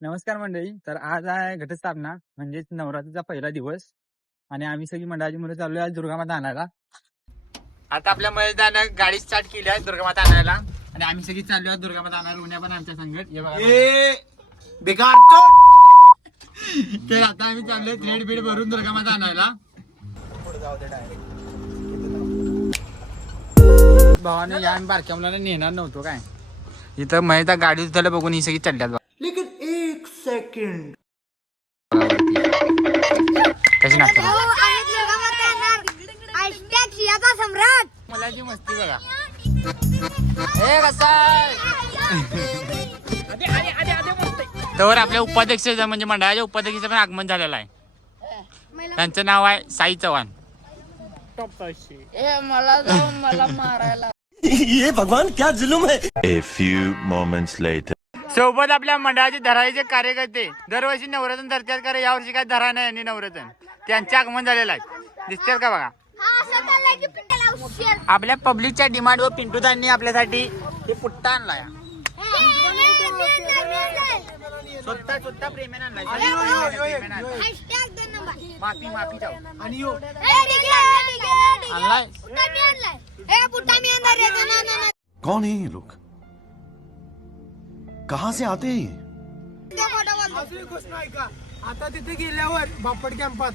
नमस्कार मंडळी. तर आज आहे घटस्थापना म्हणजेच नवरात्रीचा पहिला दिवस. आणि आम्ही सगळी मंडळाची मुलं चाललोय आज दुर्गामाता आणायला. आता आपल्या मयदानं गाडी स्टार्ट केली आहे दुर्गामाता आणायला. आणि आम्ही सगळी चाललो आहे दुर्गामाता आणायला. उन्या पण आमच्या संगत. हे बघा. तो तर आता आम्ही चाललोय थ्रेड बीड भरून दुर्गामाता आणायला. भावाने या आणि बारक्या मुलांना नेणार नव्हतो काय? इथं महिता गाडी बघून ही सगळी एक सेकंड सम्राट. मुलाची मस्ती बघा. हे कसा तर आपल्या उपाध्यक्ष म्हणजे मंडळाच्या उपाध्यक्षाचं पण आगमन झालेलं आहे. त्यांचं नाव आहे साई चव्हाण. ये भगवान क्या जुलुम है? A few moments later. सोबत आपल्या मंडळाचे धराईचे कार्यकर्ते दरवर्षी नवरत्न धरतात कारण यावर्षी काय धरा नाही यांनी नवरत्न त्यांचे आगमन झालेलं आहे दिसतात का बघा हा आपल्या पब्लिकच्या डिमांड वर पिंटू त्यांनी आपल्यासाठी हे पुट्टा आणलाय स्वतः स्वतः प्रेमाने आणलाय. माफी माफी जाऊ. आणलाय ना. कौन है ये लोग कहां से आते हैं ये? ते खोटं बोलतो. अजून एक गोष्ट ऐका आता तिथे गेल्यावर बापट कॅम्पात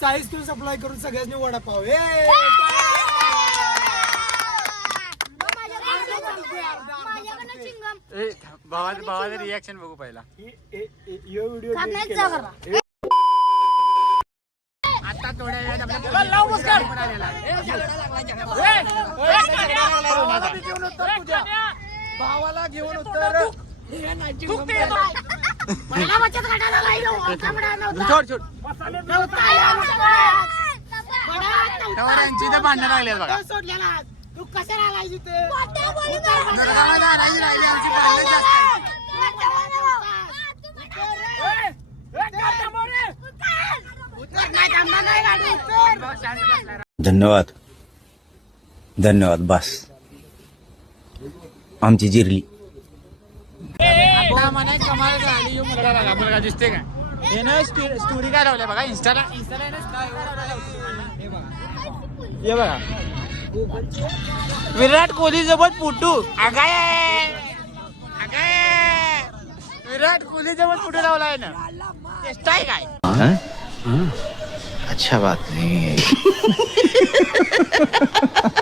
साईज टू सप्लाय करून सगळ्यांनी वडापाव. ए. ए, भावाचं भावाचं रिॲक्शन बघू पहिला. यो व्हिडिओ. आता थोड्या वेळात आपल्या पण आलेला आहे. भावाला घेऊन उत्तर. मला बचत गटाला नव्हता. छोड छोड नव्हता, या यांची भांडणं बघा सोडलेला तू कशाला तिथे धन्यवाद धन्यवाद बस आमची जिरली आता म्हणाय कमाल झाली यो मुलगा. बघा मुलगा दिसते का हे ना स्टोरी काय लावल्या बघा इंस्टाला इंस्टाला आहे ना हे बघा. विराट कोहली सोबत पुटू. अगाय अगाय विराट कोहली सोबत पुटू लावलाय ना. आहे काय? अच्छा बात नहीं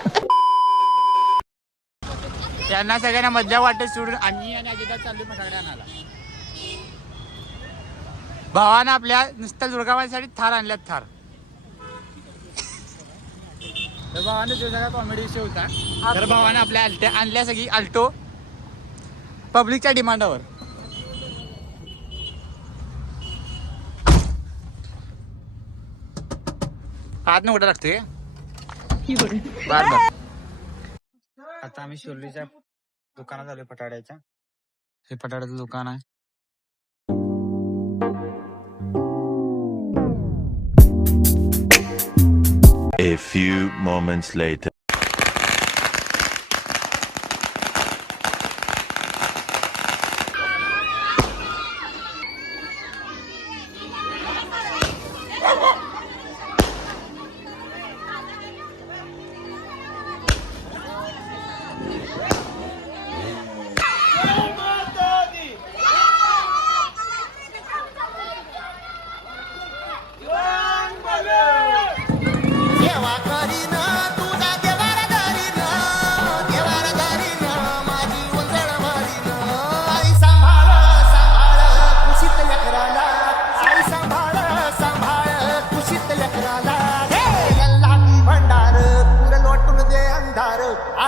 त्यांना सगळ्यांना मधल्या वाटेत सोडून आम्ही आणि अजिता चाललो मसाकडे आणायला. भावानं आपल्या नुसत्या दुर्गाबाईसाठी थार आणल्यात थार. तर भावानं कॉमेडी शो होता. तर भावानं आपल्या अल्ट्या आणल्या सगळी अल्टो पब्लिकच्या डिमांडावर हात न कुठं लागतोय. बर बर. आता आम्ही शिर्डीच्या दुकानात आलोय फटाड्याच्या हे फटाड्याचं दुकान आहे A few moments later.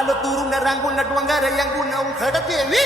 పాలతూరున్న రంగున్నట్టు వంగారయ్యంగున్న కడతేవి